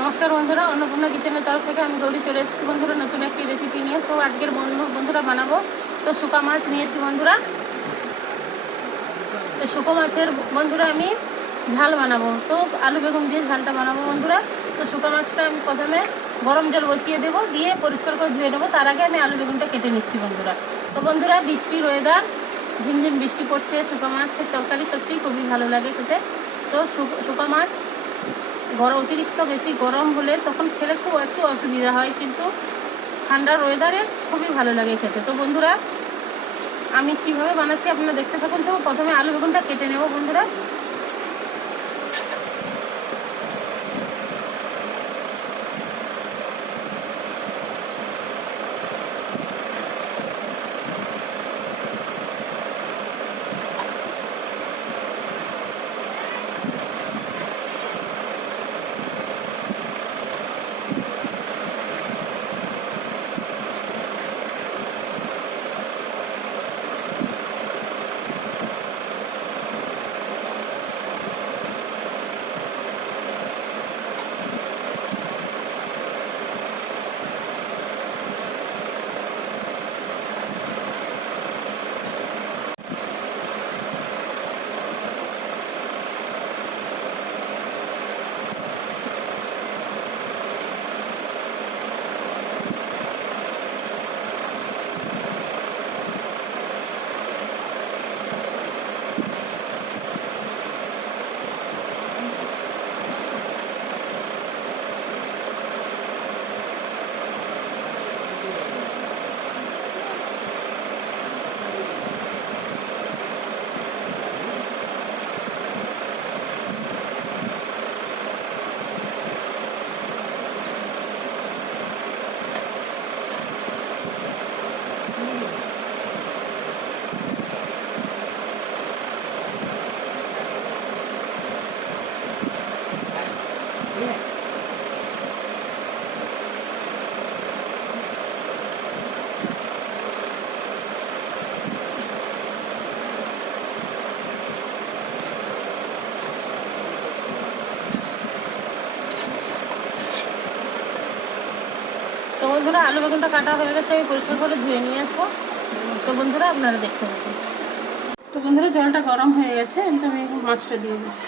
নমস্কার বন্ধুরা, অন্নপূর্ণা কিচেনের তরফ থেকে আমি গৌরী চলে এসেছি বন্ধুরা নতুন একটি রেসিপি নিয়ে। তো আজকের বন্ধুরা বানাবো তো শুকা মাছ নিয়েছি বন্ধুরা। তো শুকো মাছের বন্ধুরা আমি ঝাল বানাবো, তো আলু বেগুন দিয়ে ঝালটা বানাবো বন্ধুরা। তো শুকা মাছটা আমি প্রথমে গরম জল বসিয়ে দেবো, দিয়ে পরিষ্কার করে ধুয়ে নেবো। তার আগে আমি আলু বেগুনটা কেটে নিচ্ছি বন্ধুরা। তো বন্ধুরা বৃষ্টির ওয়েদার, ঝিমঝিম বৃষ্টি পড়ছে, শুকা মাছের তরকারি সত্যিই খুবই ভালো লাগে খেতে। তো শুকা মাছ অতিরিক্ত বেশি গরম হলে তখন খেলে খুব একটু অসুবিধা হয়, কিন্তু ঠান্ডার ওয়েদারে খুবই ভালো লাগে খেতে। তো বন্ধুরা আমি কিভাবে বানাচ্ছি আপনারা দেখতে থাকুন। তো প্রথমে আলু বেগুনটা কেটে নেব বন্ধুরা। তো বন্ধুরা আলু বেগুনটা কাটা হয়ে গেছে, আমি পরিষ্কার করে ধুয়ে নিয়ে আসবো। তো বন্ধুরা আপনারা দেখতে পাবেন। তো বন্ধুরা জলটা গরম হয়ে গেছে, আমি মাছটা দিয়ে দিচ্ছি।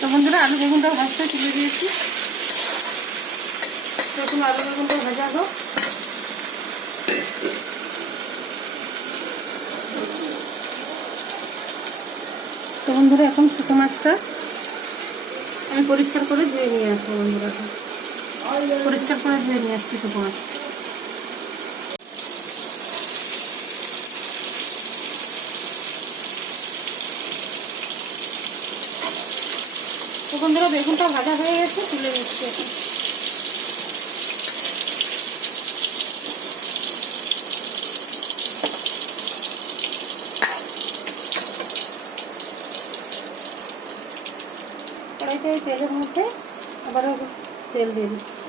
তো বন্ধুরা আলু বেগুনটা ভাজতে তুলে দিয়েছি। প্রথমে আলু বেগুনটা ভাজা হোক। তো বন্ধুরা এখন শুকনো মাছটা আমি পরিষ্কার করে ধুয়ে নিয়ে আসবো বন্ধুরা। পরিষ্কার করে ধুয়ে নিয়ে আসছি শুকনো মাছ। তো বন্ধুরা বেগুনটা ভাজা হয়ে গেছে, তুলে নিচ্ছি এখন। কড়াইতে তেলের মধ্যে আবারও তেল দিয়ে দিচ্ছি।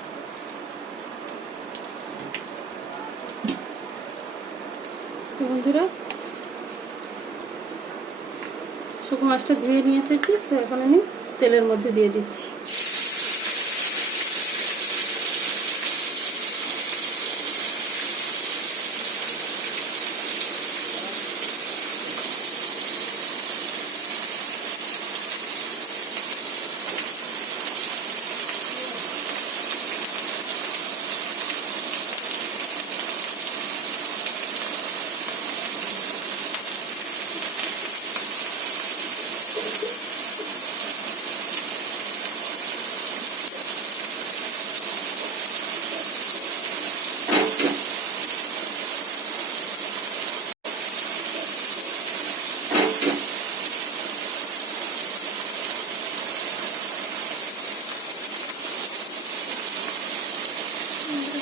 তো বন্ধুরা শুকনো মাছটা ধুয়ে নিয়ে এসেছি, তো এখন আমি তেলের মধ্যে দিয়ে দিচ্ছি।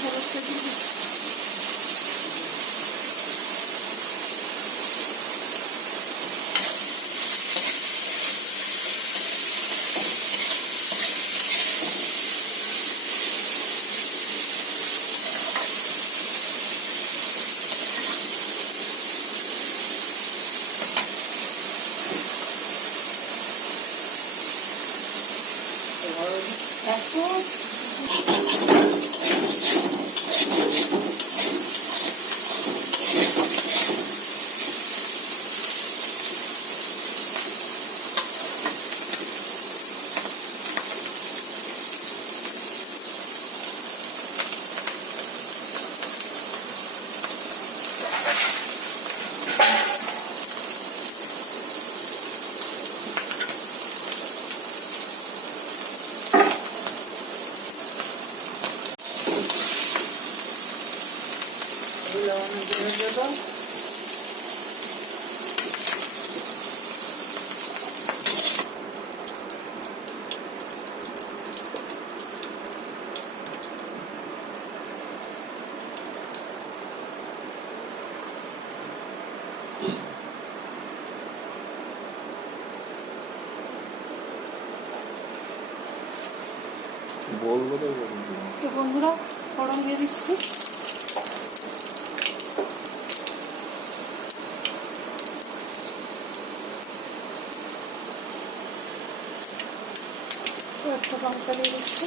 হলুদটা দিয়ে দিচ্ছি। এখন লবণ দিয়ে দেবো। বলবো তো বন্ধুরা ফোড়ন দিয়ে দিচ্ছি। একটা লঙ্কা দিয়ে দিচ্ছি।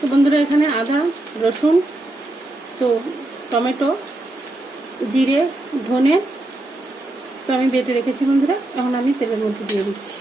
তো বন্ধুরা এখানে আদা, রসুন, তো টমেটো, জিরে, ধনে তো আমি বেটে রেখেছি বন্ধুরা। এখন আমি তেলের মধ্যে দিয়ে দিচ্ছি।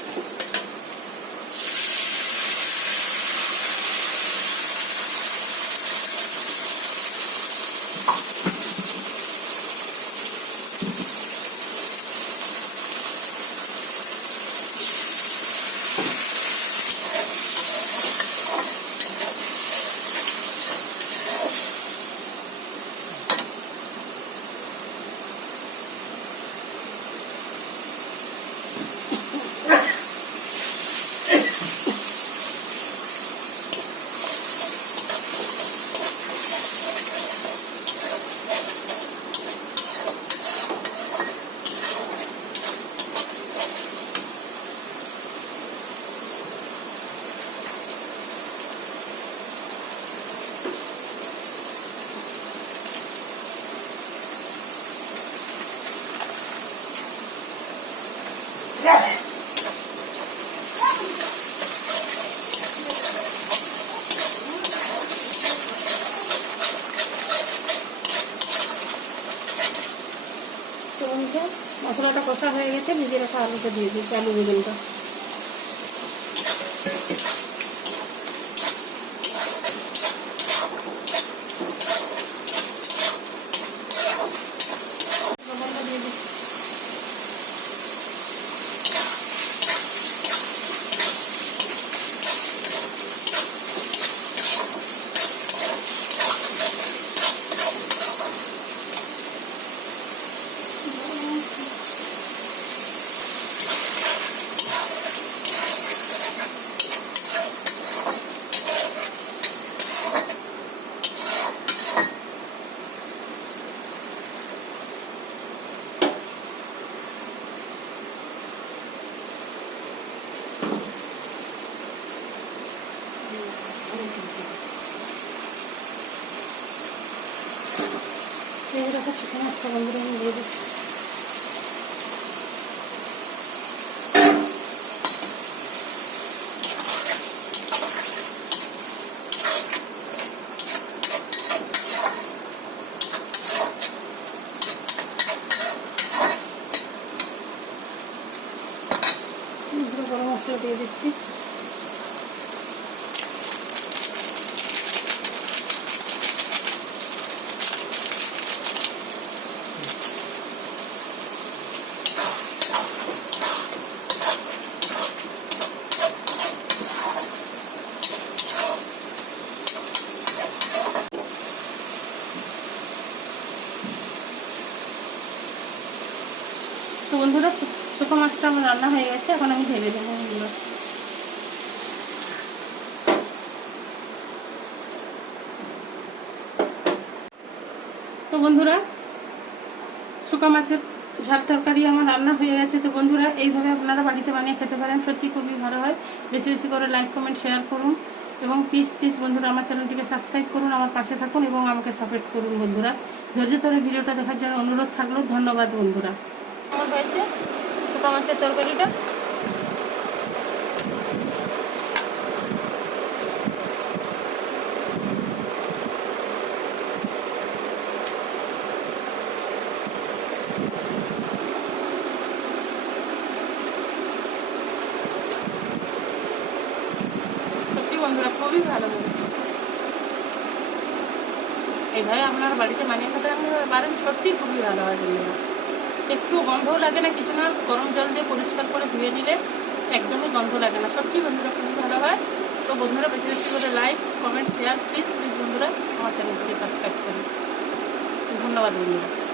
মশলাটা কষা হয়ে গেছে, ভিজে রাখা আলুটা দিয়ে দিচ্ছি, আলু বেগুনটা। সমস্ত বন্ধুরা আমি দিয়ে দিচ্ছি। গরম মশলা দিয়ে দিচ্ছি। তো বন্ধুরা শুকনো মাছটা আমার রান্না হয়ে গেছে, এখন আমি ঢেলে দেবো বন্ধুরা। তো বন্ধুরা শুকনো মাছের ঝাল তরকারি আমার রান্না হয়ে গেছে। তো বন্ধুরা এইভাবে আপনারা বাড়িতে বানিয়ে খেতে পারেন, সত্যি খুবই ভালো হয়। বেশি বেশি করে লাইক কমেন্ট শেয়ার করুন এবং প্লিজ বন্ধুরা আমার চ্যানেলটিকে সাবস্ক্রাইব করুন, আমার পাশে থাকুন এবং আমাকে সাপোর্ট করুন বন্ধুরা। ধৈর্য ধরে ভিডিওটা দেখার জন্য অনুরোধ থাকলো। ধন্যবাদ বন্ধুরা। আমার হয়েছে শুকনো মাছের তরকারিটা। সত্যি বন্ধুরা খুবই ভালো হয়েছে। এইভাবে আপনারা বাড়িতে বানিয়ে খেতে পারেন, সত্যি খুবই ভালো হয় বন্ধুরা। একটু গন্ধও লাগে না, কিছু না, গরম জল দিয়ে পরিষ্কার করে ধুয়ে নিলে একদমই গন্ধ লাগে না। সত্যি বন্ধুরা খুবই ভালো হয়। তো বন্ধুরা বেশি বেশি করে লাইক কমেন্ট শেয়ার প্লিজ বন্ধুরা আমার চ্যানেলটিকে সাবস্ক্রাইব করুন। ধন্যবাদ বন্ধুরা।